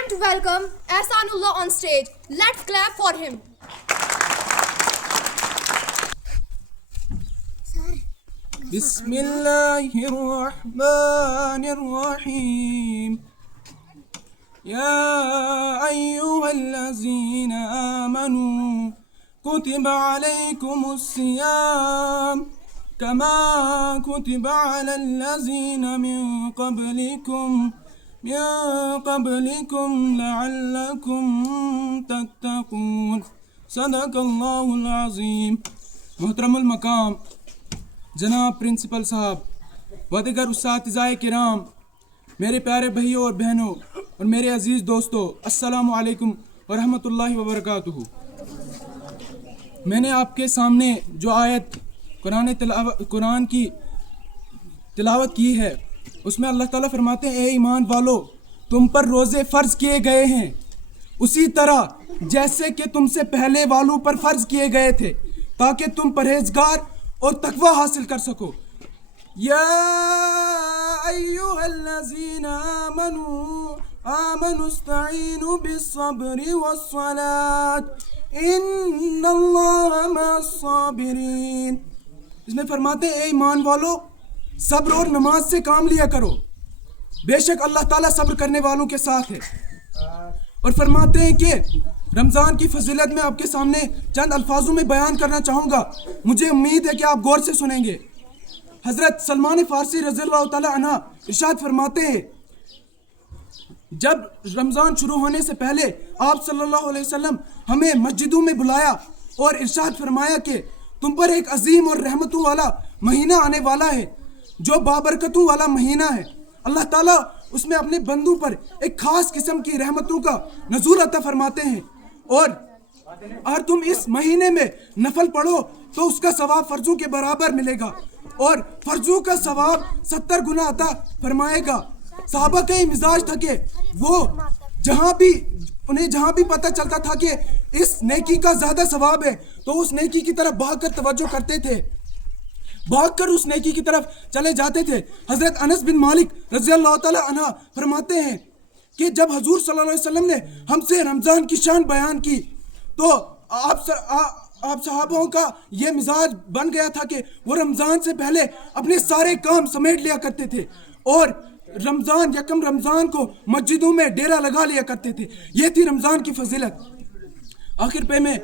time to welcome Ahsanullah on stage. Let's clap for him. بسم الله الرحمن الرحيم يا أيها الذين آمنوا كتب عليكم الصيام كما كتب على الذين من قبلكم لعلكم تتقون صدق اللہ العظیم. محترم المقام جناب پرنسپل صاحب و دیگر اساتذۂ کرام، میرے پیارے بھائیوں اور بہنوں اور میرے عزیز دوستوں، السلام علیکم ورحمۃ اللہ وبرکاتہ. میں نے آپ کے سامنے جو آیت قرآن کی تلاوت کی ہے، اس میں اللہ تعالیٰ فرماتے ہیں اے ایمان والو، تم پر روزے فرض کیے گئے ہیں اسی طرح جیسے کہ تم سے پہلے والوں پر فرض کیے گئے تھے، تاکہ تم پرہیزگار اور تقوی حاصل کر سکو. یا ایھا الذین آمنوا استعینوا بالصبر والصلاة ان اللہ مع الصابرین. اس میں فرماتے ہیں اے ایمان والو، صبر اور نماز سے کام لیا کرو، بے شک اللہ تعالیٰ صبر کرنے والوں کے ساتھ ہے. اور فرماتے ہیں کہ رمضان کی فضیلت میں آپ کے سامنے چند الفاظوں میں بیان کرنا چاہوں گا، مجھے امید ہے کہ آپ غور سے سنیں گے. حضرت سلمان فارسی رضی اللہ تعالیٰ عنہ ارشاد فرماتے ہیں، جب رمضان شروع ہونے سے پہلے آپ صلی اللہ علیہ وسلم ہمیں مسجدوں میں بلایا اور ارشاد فرمایا کہ تم پر ایک عظیم اور رحمتوں والا مہینہ آنے والا ہے جو بابرکتوں والا مہینہ ہے. اللہ تعالیٰ اس میں اپنے بندوں پر ایک خاص قسم کی رحمتوں کا نزول عطا فرماتے ہیں، اور اگر تم اس مہینے میں نفل پڑھو تو اس کا ثواب فرضوں کے برابر ملے گا اور فرضوں کا ثواب 70 گنا عطا فرمائے گا. صحابہ کا یہ مزاج تھا کہ وہ انہیں جہاں بھی پتہ چلتا تھا کہ اس نیکی کا زیادہ ثواب ہے تو اس نیکی کی طرف بھاگ کر توجہ کرتے تھے، بھاگ کر اس نیکی کی طرف چلے جاتے تھے. حضرت انس بن مالک رضی اللہ تعالیٰ عنہ فرماتے ہیں کہ جب حضور صلی اللہ علیہ وسلم نے ہم سے رمضان کی شان بیان کی تو آپ صحابوں کا یہ مزاج بن گیا تھا کہ وہ رمضان سے پہلے اپنے سارے کام سمیٹ لیا کرتے تھے اور یکم رمضان کو مسجدوں میں ڈیرا لگا لیا کرتے تھے. یہ تھی رمضان کی فضیلت. آخر پہ میں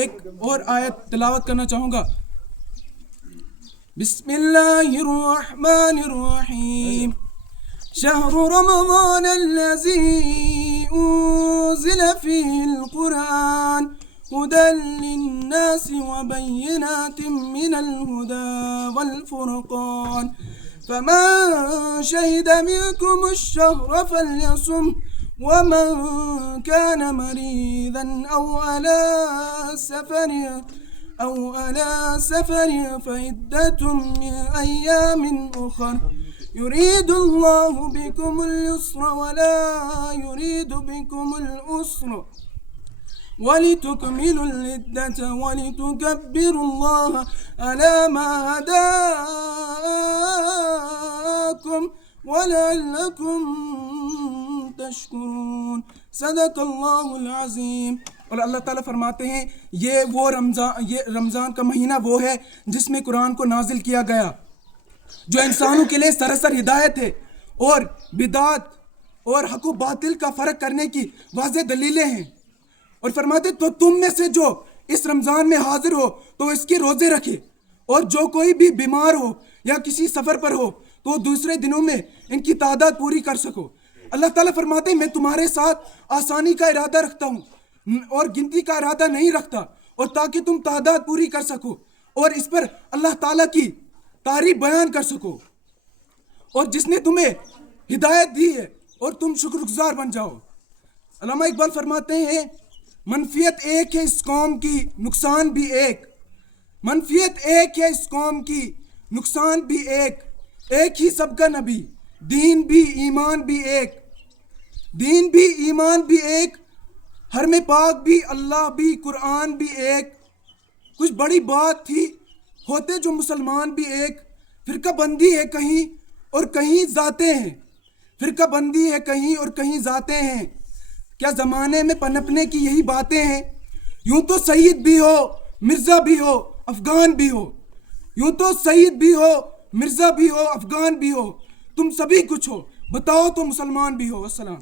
ایک اور آیت تلاوت کرنا چاہوں گا. بسم اللہ الرحمن الرحیم شہر رمضان الذی انزل فیہ القرآن هدى للناس وبينات من الهدى والفرقان فمن شهد منكم الشهر فليصم ومن كان مريضا أو على سفر فعدة من أيام أخر يريد الله بكم اليسر ولا يريد بكم العسر وَلِتُكْمِلُوا الْعِدَّةَ وَلِتُكَبِّرُوا اللَّهَ عَلَى مَا هَدَاكُمْ وَلَعَلَّكُمْ تَشْكُرُونَ صدق اللہ العظیم. اور اللہ تعالیٰ فرماتے ہیں یہ رمضان کا مہینہ وہ ہے جس میں قرآن کو نازل کیا گیا، جو انسانوں کے لیے سراسر ہدایت ہے اور بدعت اور حق و باطل کا فرق کرنے کی واضح دلیلیں ہیں. اور فرماتے تو تم میں سے جو اس رمضان میں حاضر ہو تو اس کے روزے رکھے، اور جو کوئی بھی بیمار ہو یا کسی سفر پر ہو تو دوسرے دنوں میں ان کی تعداد پوری کر سکو. اللہ تعالیٰ فرماتے ہیں میں تمہارے ساتھ آسانی کا ارادہ رکھتا ہوں اور گنتی کا ارادہ نہیں رکھتا، اور تاکہ تم تعداد پوری کر سکو اور اس پر اللہ تعالیٰ کی تعریف بیان کر سکو، اور جس نے تمہیں ہدایت دی ہے اور تم شکر گزار بن جاؤ. علامہ اقبال فرماتے ہیں منفیت ایک ہے اس قوم کی نقصان بھی ایک، منفیت ایک ہے اس قوم کی نقصان بھی ایک ہی سب کا نبی، دین بھی ایمان بھی ایک، دین بھی ایمان بھی ایک، حرم پاک بھی اللہ بھی قرآن بھی ایک. کچھ بڑی بات تھی ہوتے جو مسلمان بھی ایک، فرقہ بندی ہے کہیں اور کہیں ذاتیں ہیں، فرقہ بندی ہے کہیں اور کہیں ذاتیں ہیں، کیا زمانے میں پنپنے کی یہی باتیں ہیں؟ یوں تو سید بھی ہو مرزا بھی ہو افغان بھی ہو، یوں تو سید بھی ہو مرزا بھی ہو افغان بھی ہو، تم سبھی کچھ ہو، بتاؤ تو مسلمان بھی ہو. السلام.